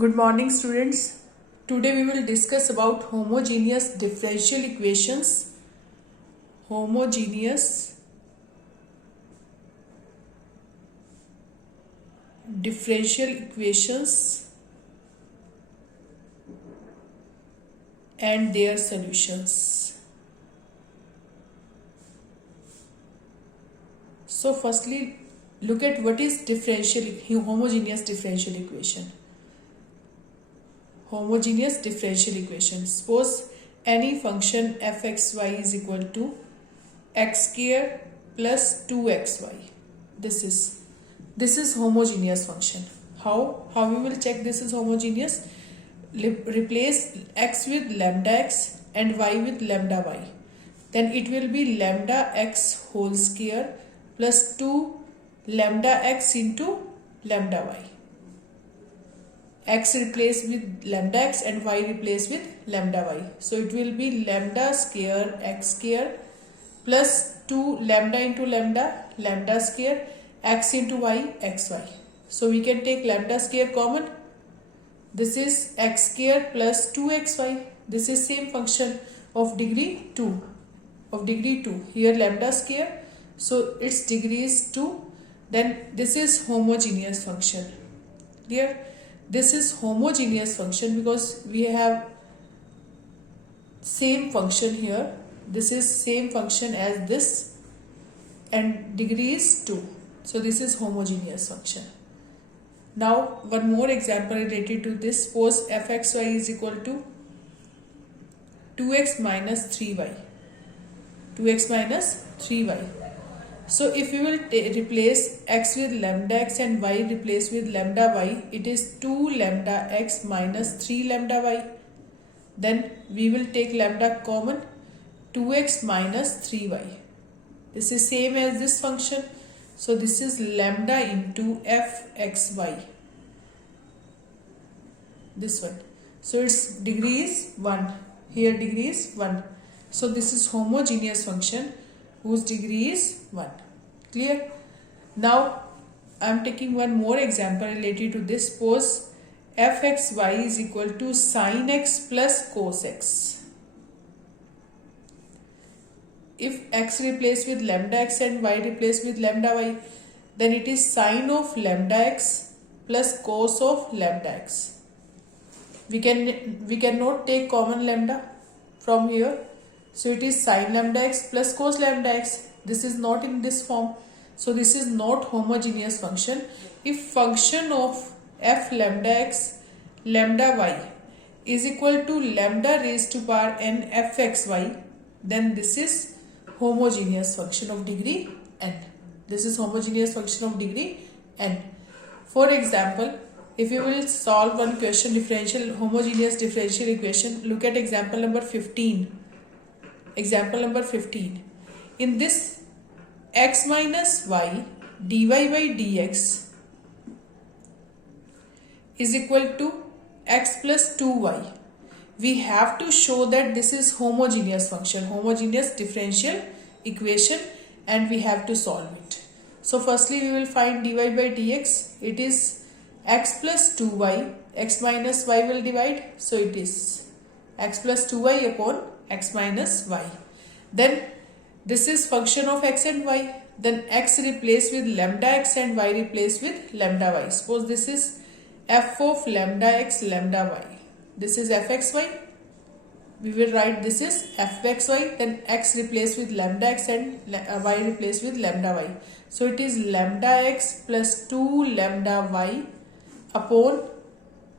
Good morning, students. Today we will discuss about homogeneous differential equations. Homogeneous differential equations and their solutions. So firstly, look at what is homogeneous differential equation. Homogeneous differential equation. Suppose any function fxy is equal to x square plus 2xy. This is homogeneous function. How we will check this is homogeneous? Replace x with lambda x and y with lambda y. Then it will be lambda x whole square plus 2 lambda x into lambda y. X replaced with lambda x and y replaced with lambda y. So it will be lambda square x square plus 2 lambda into lambda square x into y xy. So we can take lambda square common. This is x square plus 2xy. This is same function of degree 2. Here lambda square. So its degree is 2. Then this is homogeneous function. Clear? This is homogeneous function because we have same function here. This is same function as this and degree is 2. So this is homogeneous function. Now one more example related to this. Suppose fxy is equal to 2x minus 3y. 2x minus 3y. So if we will replace x with lambda x and y replace with lambda y, it is 2 lambda x minus 3 lambda y. Then we will take lambda common, 2x minus 3y. This is same as this function. So this is lambda into fxy. This one. So its degree is 1. Here degree is 1. So this is homogeneous function whose degree is 1. Clear? Now I am taking one more example related to this. Suppose fxy is equal to sin x plus cos x. If x replaced with lambda x and y replaced with lambda y, then it is sin of lambda x plus cos of lambda x. We cannot take common lambda from here. So it is sin lambda x plus cos lambda x. This is not in this form. So this is not homogeneous function. If function of f lambda x lambda y is equal to lambda raised to power n fxy, then this is homogeneous function of degree n. This is homogeneous function of degree n. For example, if you will solve one question homogeneous differential equation, look at example number 15. Example number 15. In this x minus y dy by dx is equal to x plus 2y. We have to show that this is homogeneous function, homogeneous differential equation, and we have to solve it. So firstly we will find dy by dx. It is x plus 2y. X minus y will divide. So it is x plus 2y upon x minus y. Then this is function of x and y. Then x replaced with lambda x and y replaced with lambda y. Suppose this is f of lambda x lambda y. This is fxy. We will write this is fxy. Then x replaced with lambda x and y replaced with lambda y. So it is lambda x plus 2 lambda y upon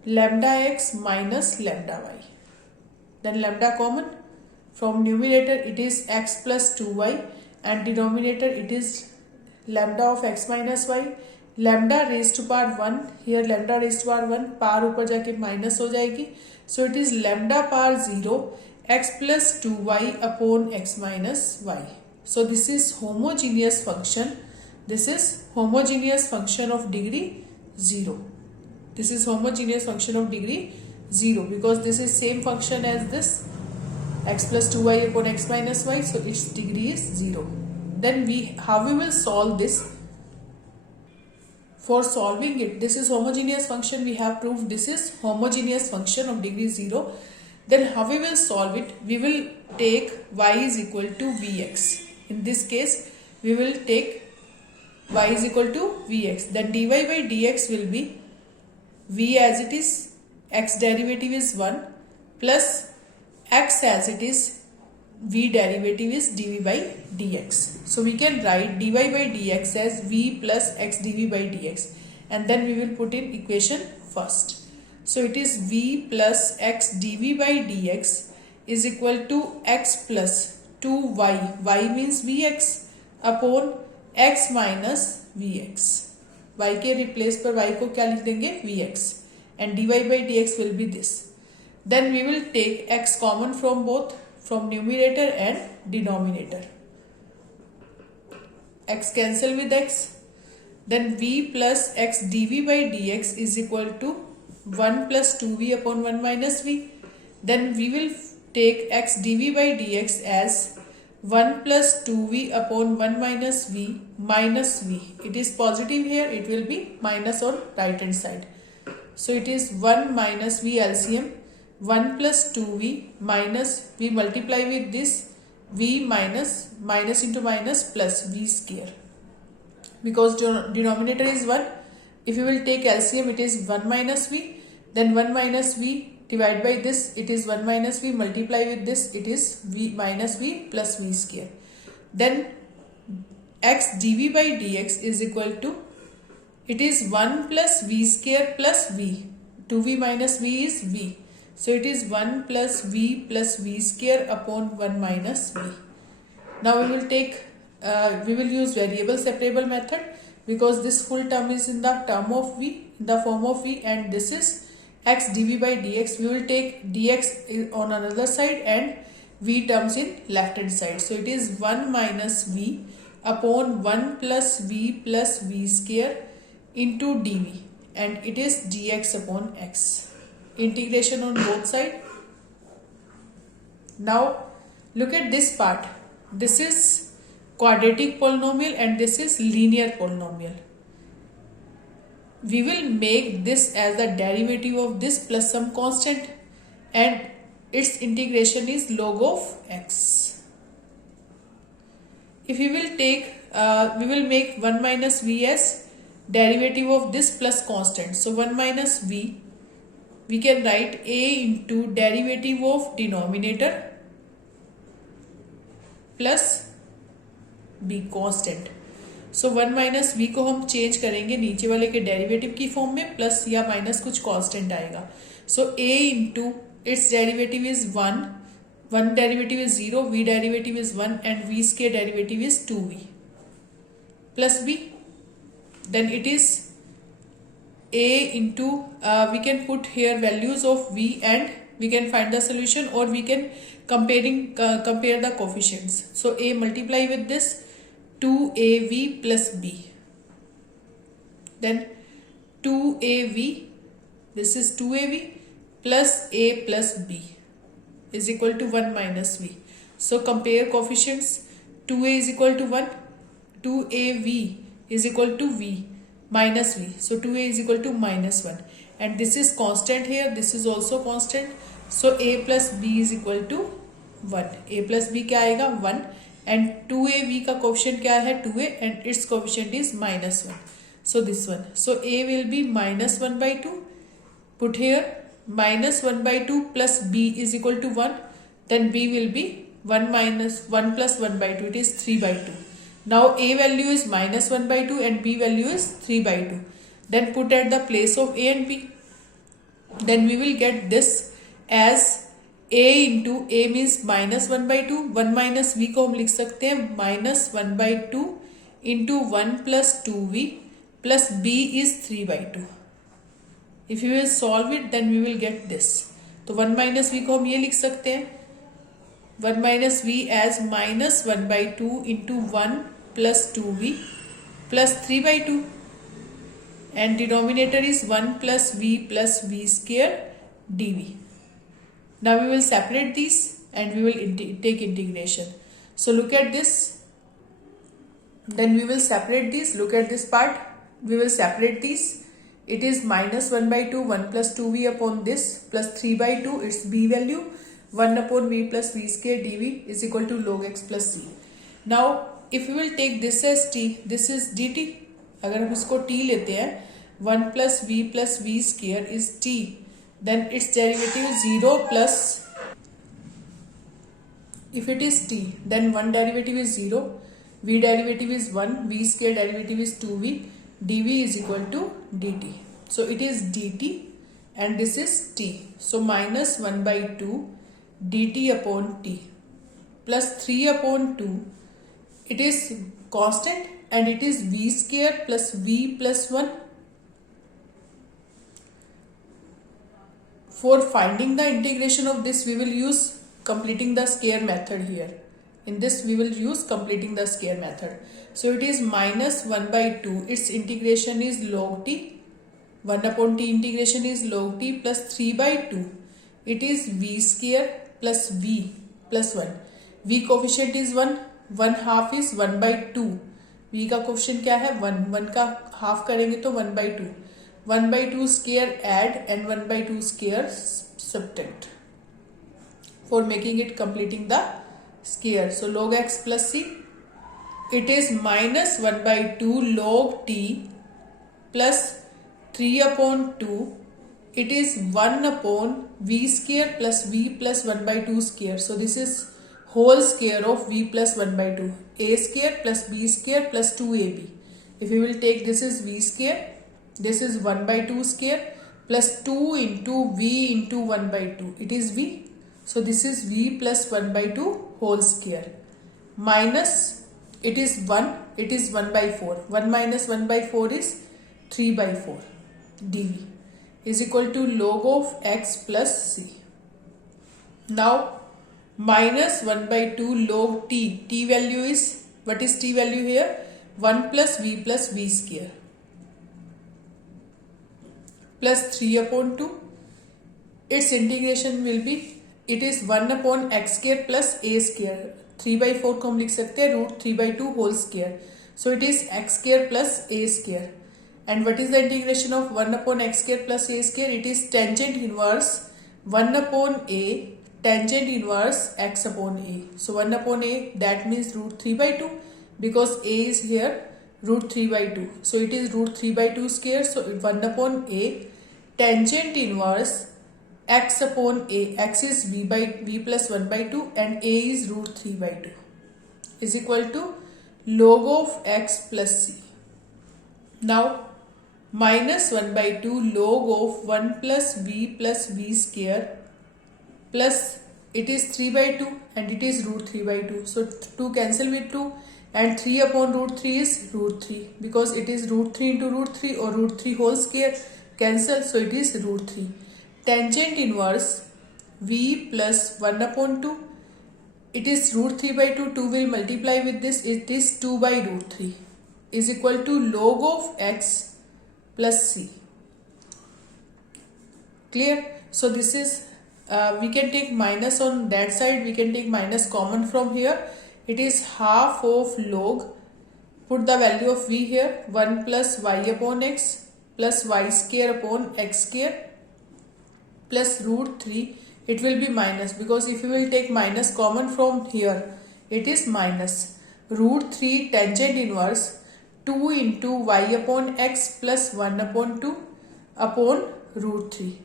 lambda x minus lambda y. Then lambda common. From numerator it is x plus 2y and denominator it is lambda of x minus y. Lambda raised to power 1. Here lambda raised to power 1. Power ऊपर जाके minus हो जाएगी. So it is lambda power 0 x plus 2y upon x minus y. So this is homogeneous function. This is homogeneous function of degree 0. This is homogeneous function of degree 0 because this is same function as this x plus 2y upon x minus y. So its degree is 0. Then how we will solve this? For solving it, this is homogeneous function. We have proved this is homogeneous function of degree 0. Then how we will solve it? We will take y is equal to vx. In this case, we will take y is equal to vx. Then dy by dx will be v as it is, x derivative is 1, plus x as it is, v derivative is dv by dx. So we can write dy by dx as v plus x dv by dx, and then we will put in equation first. So it is v plus x dv by dx is equal to x plus 2y, y means vx, upon x minus vx. y के replace पर y को क्या लिख देंगे, vx, and dy by dx will be this. Then we will take x common from both, from numerator and denominator. X cancel with x. Then v plus x dv by dx is equal to 1 plus 2v upon 1 minus v. Then we will take x dv by dx as 1 plus 2v upon 1 minus v minus v. It is positive here, it will be minus on right hand side. So it is 1 minus v LCM, 1 plus 2v minus v multiply with this v minus into minus plus v square. Because denominator is 1, if you will take LCM, it is 1 minus v, then 1 minus v divide by this, it is 1 minus v, multiply with this, it is v minus v plus v square. Then x dv by dx is equal to, it is 1 plus v square plus v, 2v minus v is v. So it is 1 plus v square upon 1 minus v. Now we will take, we will use variable separable method, because this full term is in the term of v, in the form of v, and this is x dv by dx. We will take dx on another side and v terms in left hand side. So it is 1 minus v upon 1 plus v square into dv, and it is dx upon x. Integration on both sides. Now look at this part. This is quadratic polynomial and this is linear polynomial. We will make this as the derivative of this plus some constant, and its integration is log of x. If we will take, we will make 1 minus v as derivative of this plus constant. So 1 minus v, we can write a into derivative of denominator plus b constant. So 1 minus v को हम change करेंगे नीचे वाले के derivative की form में, plus या minus कुछ कांस्टेंट आएगा. So a into its derivative is 1 derivative is 0, v derivative is 1 and v के derivative is 2v plus b. Then it is a into, we can put here values of v and we can find the solution, or we can compare the coefficients. So a multiply with this 2av plus b, then 2av, this is 2av plus a plus b is equal to 1 minus v. So compare coefficients. 2a is equal to 1, 2av is equal to v minus v, so 2a is equal to minus 1, and this is constant here, this is also constant. So a plus b is equal to 1. a plus b क्या आएगा 1, and 2av का coefficient क्या है 2a, and its coefficient is minus 1. So this one. So a will be minus 1 by 2. Put here minus 1 by 2 plus b is equal to 1. Then b will be 1 minus 1 plus 1 by 2. It is 3 by 2. Now a value is minus 1 by 2 and b value is 3 by 2. Then put at the place of a and b. Then we will get this as a into a means minus 1 by 2. 1 minus v को हम लिख सकते हैं minus 1 by 2 into 1 plus 2v plus b is 3 by 2. If you will solve it, then we will get this. तो 1 minus v को हम ये लिख सकते हैं 1 minus v as minus 1 by 2 into 1 plus 2v plus 3 by 2, and denominator is 1 plus v square dv. Now we will separate these and we will take integration. So look at this. Then we will separate these. Look at this part. we will separate these. It is minus 1 by 2, 1 plus 2v upon this plus 3 by 2, its b value, 1 upon v plus v square dv is equal to log x plus c. Now if we will take this as t, this is dt. अगर हम इसको t लेते हैं, 1 plus v square is t, then its derivative is 0 plus, if it is t, then 1 derivative is 0, v derivative is 1, v square derivative is 2v, dv is equal to dt. So it is dt and this is t. So minus 1 by 2 dt upon t plus 3 upon 2. It is constant and it is v square plus v plus 1. For finding the integration of this, we will use completing the square method here. In this we will use completing the square method. So it is minus 1 by 2. Its integration is log t. 1 upon t integration is log t plus 3 by 2. It is v square plus v plus 1. v coefficient is 1. 1 half is 1 by 2. v का coefficient क्या है 1. 1 का half करेंगे तो 1 by 2. 1 by 2 square add and 1 by 2 square subtract for making it completing the square. So log x plus c, it is minus 1 by 2 log t plus 3 upon 2. It is 1 upon v square plus v plus 1 by 2 square. So this is whole square of v plus 1 by 2. a square plus b square plus 2ab. If we will take, this is v square, this is 1 by 2 square plus 2 into v into 1 by 2. It is v. So this is v plus 1 by 2 whole square minus, it is 1, it is 1 by 4. 1 minus 1 by 4 is 3 by 4 dv is equal to log of x plus c. Now minus 1 by 2 log t. t value is, what is t value here? 1 plus v square plus 3 upon 2. Its integration will be, it is 1 upon x square plus a square. 3 by 4 को हम लिख सकते हैं root 3 by 2 whole square. So it is x square plus a square. And what is the integration of 1 upon x square plus a square? It is tangent inverse 1 upon a tangent inverse x upon a. So 1 upon a, that means root 3 by 2, because a is here root 3 by 2. So it is root 3 by 2 square. So 1 upon a tangent inverse x upon a. X is v plus 1 by 2 and a is root 3 by 2 is equal to log of x plus c. Now minus 1 by 2 log of 1 plus v square plus, it is 3 by 2 and it is root 3 by 2. So 2 cancel with 2 and 3 upon root 3 is root 3, because it is root 3 into root 3 or root 3 whole square cancel. So it is root 3. Tangent inverse v plus 1 upon 2. It is root 3 by 2. 2 will multiply with this. It is 2 by root 3 is equal to log of x plus c. Clear? So this is, we can take minus on that side. We can take minus common from here. It is half of log. Put the value of v here. 1 plus y upon x plus y square upon x square plus root 3. It will be minus, because if you will take minus common from here, it is minus root 3 tangent inverse 2 into y upon x plus 1 upon 2 upon root 3.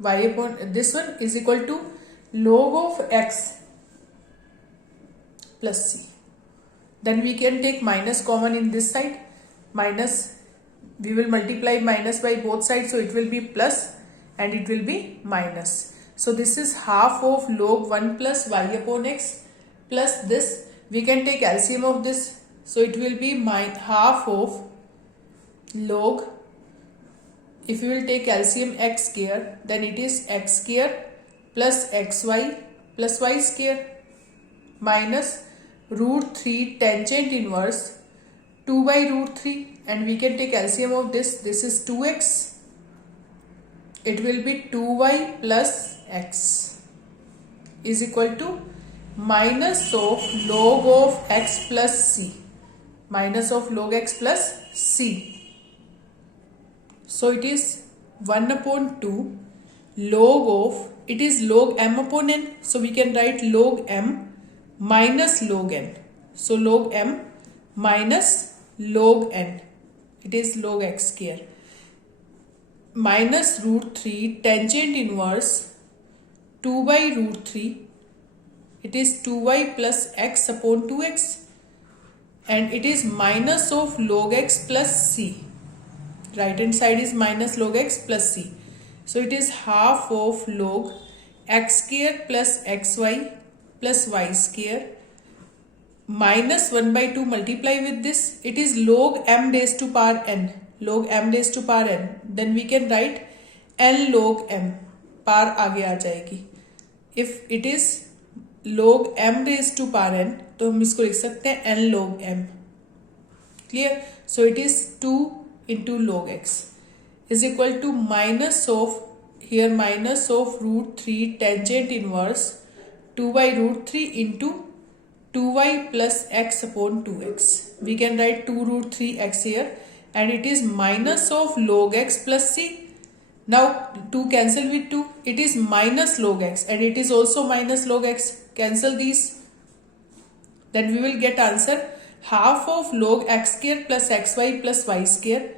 Y upon this one is equal to log of x plus c. Then we can take minus common in this side. Minus, we will multiply minus by both sides, so it will be plus and it will be minus. So this is half of log 1 plus y upon x plus this. We can take LCM of this. So it will be half of log, if you will take LCM x square, then it is x square plus xy plus y square minus root 3 tangent inverse 2 by root 3, and we can take LCM of this. This is 2x. It will be 2y plus x is equal to minus of log of x plus c. minus of log x plus c. So it is 1 upon 2 log of, it is log m upon n. So we can write log m minus log n. So log m minus log n. It is log x square. Minus root 3 tangent inverse 2 by root 3. It is 2y plus x upon 2x. And it is minus of log x plus c. Right hand side is minus log x plus c. So it is half of log x square plus xy plus y square minus 1 by 2 multiply with this. It is log m raised to power n. Log m raised to power n. Then we can write n log m. Power आगे आ जाएगी. If it is log m raised to power n, तो हम इसको लिख सकते हैं n log m. Clear? So it is 2 into log x is equal to minus of, here minus of root 3 tangent inverse 2 by root 3 into 2y plus x upon 2x. We can write 2 root 3 x here, and it is minus of log x plus c. Now 2 cancel with 2. It is minus log x and it is also minus log x. Cancel these. Then we will get answer half of log x square plus xy plus y square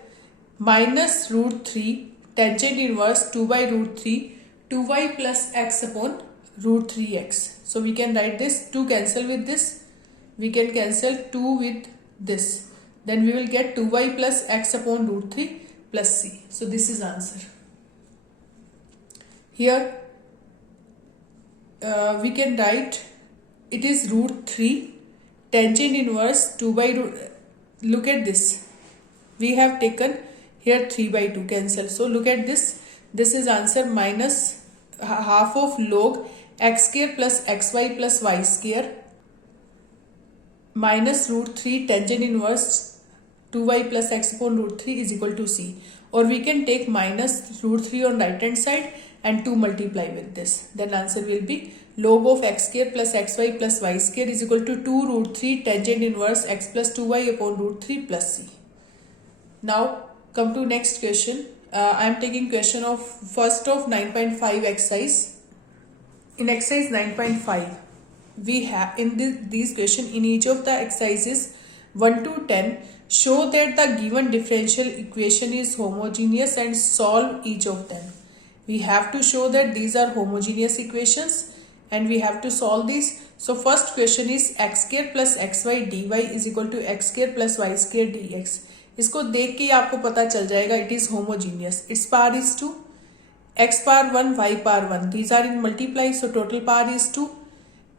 minus root 3 tangent inverse 2 by root 3 2y plus x upon root 3x. So we can write this. 2 cancel with this. We can cancel 2 with this. Then we will get 2y plus x upon root 3 plus c. So this is answer. Here we can write it is root 3 tangent inverse 2 by root. Look at this. We have taken here 3 by 2 cancel. So look at this. This is answer minus half of log x square plus xy plus y square minus root 3 tangent inverse 2y plus x upon root 3 is equal to c. Or we can take minus root 3 on right hand side and 2 multiply with this. Then answer will be log of x square plus xy plus y square is equal to 2 root 3 tangent inverse x plus 2y upon root 3 plus c. Now come to next question. I am taking question of first of 9.5 exercise. In exercise 9.5, we have in these question, in each of the exercises 1 to 10, show that the given differential equation is homogeneous and solve each of them. We have to show that these are homogeneous equations and we have to solve these. So first question is x square plus xy dy is equal to x square plus y square dx. इसको देख के आपको पता चल जाएगा it is homogeneous. Its power is 2, x power 1, y power 1. These are in multiply, so total power is 2.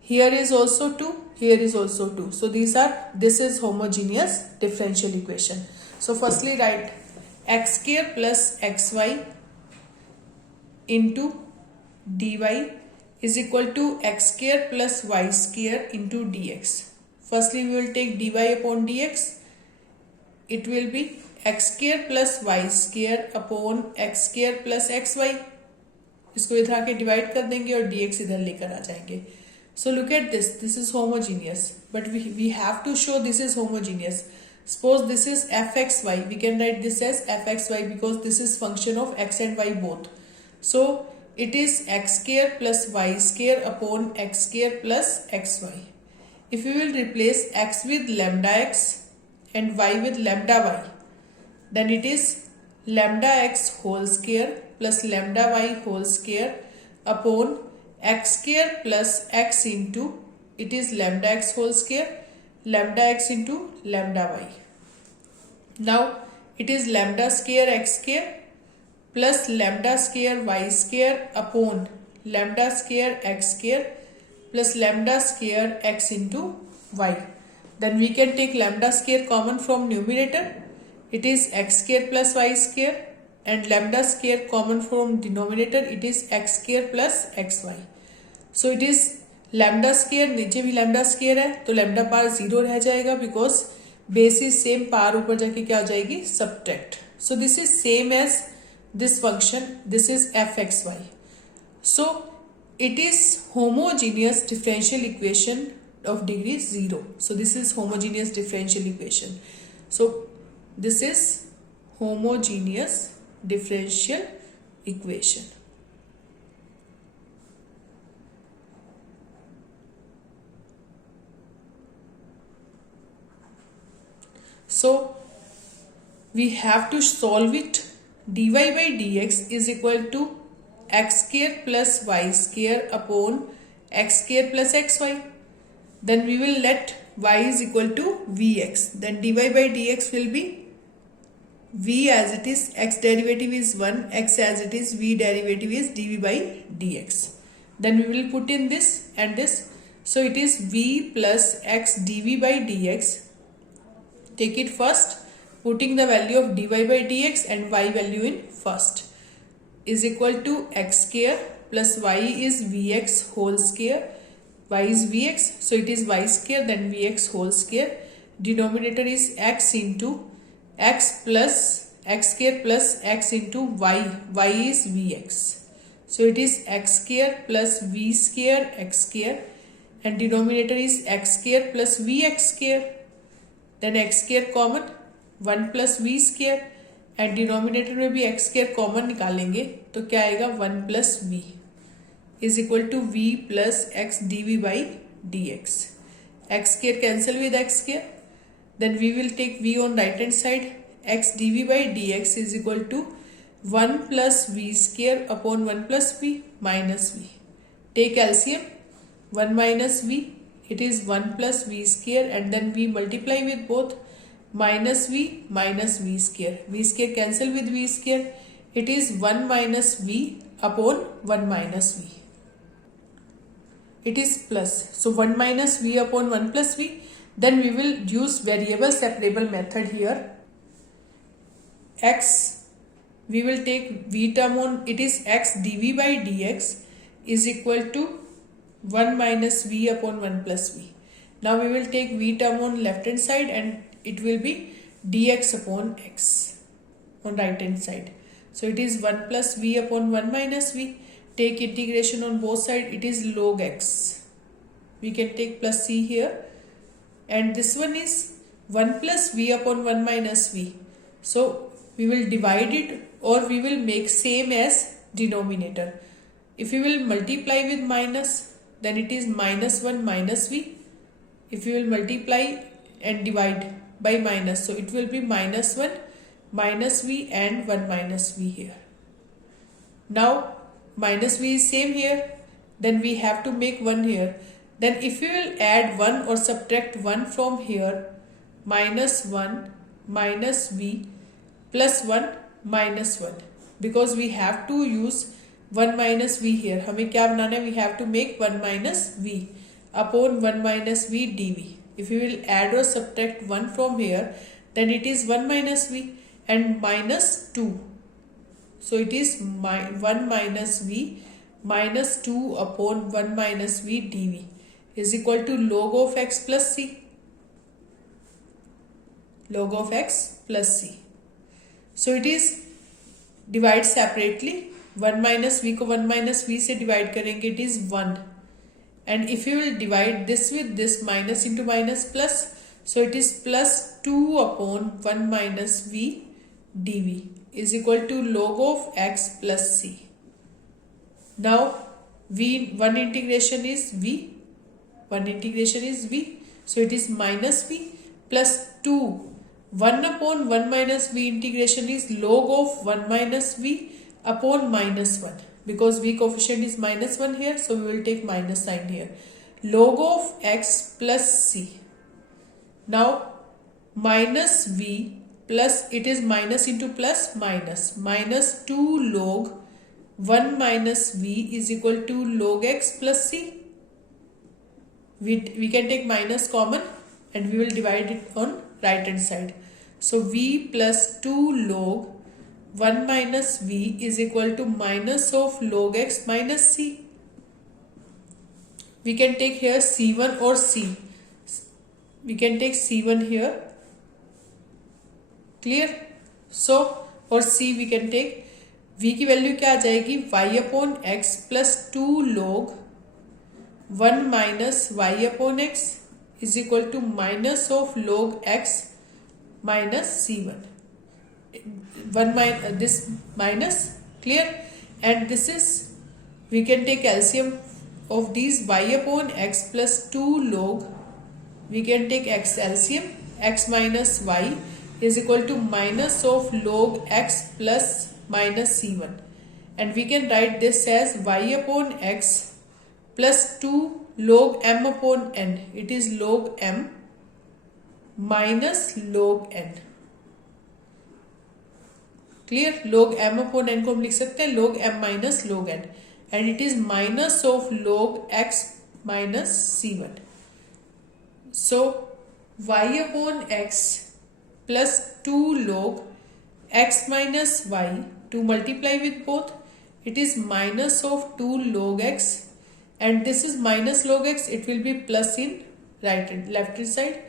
Here is also 2, here is also 2. So this is homogeneous differential equation. So firstly write x square plus xy into dy is equal to x square plus y square into dx. Firstly we will take dy upon dx. It will be x square plus y square upon x square plus xy. इसको इधर आके divide कर देंगे और dx इधर लेकर आ जाएंगे. So look at this. This is homogeneous, but we have to show this is homogeneous. Suppose this is fxy. We can write this as fxy because this is function of x and y both. So it is x square plus y square upon x square plus xy. If we will replace x with lambda x and y with lambda y, then it is lambda x whole square plus lambda y whole square upon x square plus x into, it is lambda x whole square, lambda x into lambda y. Now it is lambda square x square plus lambda square y square upon lambda square x square plus lambda square x into y. Then we can take lambda square common from numerator. It is x square plus y square, and lambda square common from denominator. It is x square plus xy. So it is lambda square, नीचे भी lambda square है तो lambda power 0 रह जाएगा because base is same, power ऊपर जाके क्या हो जाएगी, subtract. So this is same as this function. This is fxy. So it is homogeneous differential equation of degree 0. So this is homogeneous differential equation. So this is homogeneous differential equation. So we have to solve it. Dy by dx is equal to x square plus y square upon x square plus xy. Then we will let y is equal to vx. Then dy by dx will be v as it is, x derivative is 1, x as it is, v derivative is dv by dx. Then we will put in this and this. So it is v plus x dv by dx. Take it first, putting the value of dy by dx and y value in first, is equal to x square plus y is vx whole square. Y is vx, so it is y square then vx whole square. Denominator is x into x plus x square plus x into y. Y is vx, so it is x square plus v square x square, and denominator is x square plus vx square. Then x square common, 1 plus v square, and denominator में भी x square common निकालेंगे तो क्या आएगा 1 plus v is equal to v plus x d v by d x. X square cancel with x square, then we will take v on right hand side. x dv by dx is equal to 1 plus v square upon 1 plus v minus v. Take LCM, 1 minus v, it is 1 plus v square, and then we multiply with both. Minus v square. V square cancel with v square. It is 1 minus v upon 1 minus v. It is plus. So 1 minus v upon 1 plus v. Then we will use variable separable method here. X, we will take v term on, it is x dv by dx is equal to 1 minus v upon 1 plus v. Now we will take v term on left hand side and it will be dx upon x on right hand side. So it is 1 plus v upon 1 minus v. Take integration on both sides, it is log x. We can take plus c here, and this one is 1 plus v upon 1 minus v. So we will divide it, or we will make same as denominator. If we will multiply with minus, then it is minus 1 minus v. If we will multiply and divide by minus, so it will be minus 1 minus v and 1 minus v here. Now minus v is same here, then we have to make 1 here. Then if we will add 1 or subtract 1 from here, minus 1 minus v plus 1 minus 1, because we have to use 1 minus v here. हमें क्या बनाना है? We have to make 1 minus v upon 1 minus v dv. If we will add or subtract 1 from here, then it is 1 minus v and minus 2. So it is 1 minus v minus 2 upon 1 minus v dv is equal to log of x plus c. Log of x plus c. So it is divide separately. 1 minus v को 1 minus v से divide करेंगे, it is 1. And if you will divide this with this, minus into minus plus, so it is plus 2 upon 1 minus v dv is equal to log of x plus c. Now one integration is v, so it is minus v plus 2. 1 upon 1 minus v integration is log of 1 minus v upon minus 1. Because v coefficient is minus 1 here, so we will take minus sign here. Log of x plus c. Now minus v plus, it is minus into plus minus. Minus 2 log 1 minus v is equal to log x plus c. We can take minus common and we will divide it on right hand side. So v plus 2 log 1 minus v is equal to minus of log x minus c. We can take here c1 or c. We can take c1 here. Clear? So और c we can take. v की value क्या आ जाएगी? y upon x plus 2 log 1 minus y upon x is equal to minus of log x minus c1. 1 minus this minus, clear, and this is, we can take LCM of these y upon x plus 2 log, we can take x LCM, x minus y is equal to minus of log x plus minus c1, and we can write this as y upon x plus 2 log m upon n, it is log m minus log n, clear. log m upon n को हम लिख सकते हैं log m minus log n, and it is minus of log x minus c1. so y upon x plus 2 log x minus y, to multiply with both, it is minus of 2 log x, and this is minus log x, it will be plus in right hand, left hand side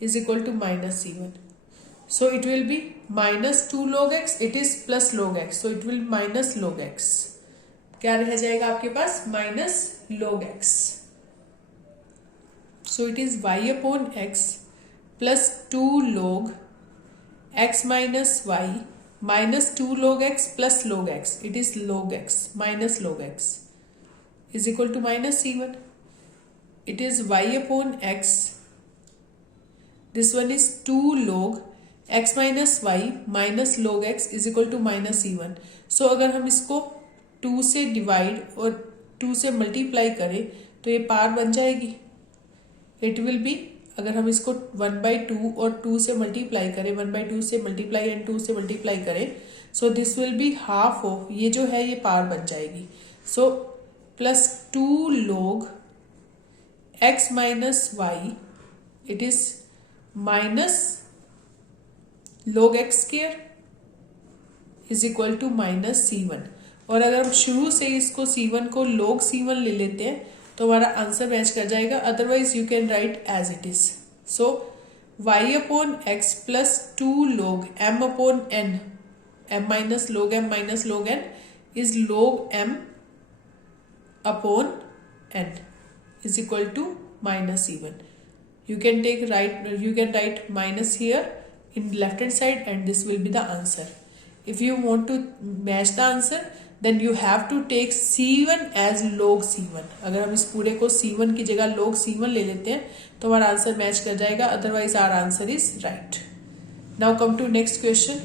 is equal to minus c1. so it will be minus 2 log x, it is plus log x, so it will minus log x. क्या रह जाएगा आपके पास? minus log x. so it is y upon x plus 2 log x minus y minus 2 log x plus log x, it is log x minus log x is equal to minus c1. it is y upon x, this one is 2 log x minus y minus log x is equal to minus c1. so अगर हम इसको 2 से divide और 2 से multiply करें तो ये पार बन जाएगी. इट विल बी, अगर हम इसको 1/2 और 2 से मल्टीप्लाई करें, 1/2 से मल्टीप्लाई एंड 2 से मल्टीप्लाई करें, so this will be half of, ये जो है ये पार बन जाएगी. So plus 2 log x minus y, it is minus log x square is equal to minus c1. और अगर हम शुरू से इसको c1 को log c1 ले लेते हैं तो हमारा आंसर मैच कर जाएगा. Otherwise you can write as it is. So y upon x plus 2 log m upon n, m minus log n is log m upon n is equal to minus c1. you can write minus here in left hand side and this will be the answer. if you want to match the answer then you have to take c1 as log c1. अगर हम इस पूरे को c1 की जगह log c1 ले लेते हैं तो हमारा आंसर मैच कर जाएगा. Otherwise our answer is right. Now come to next question.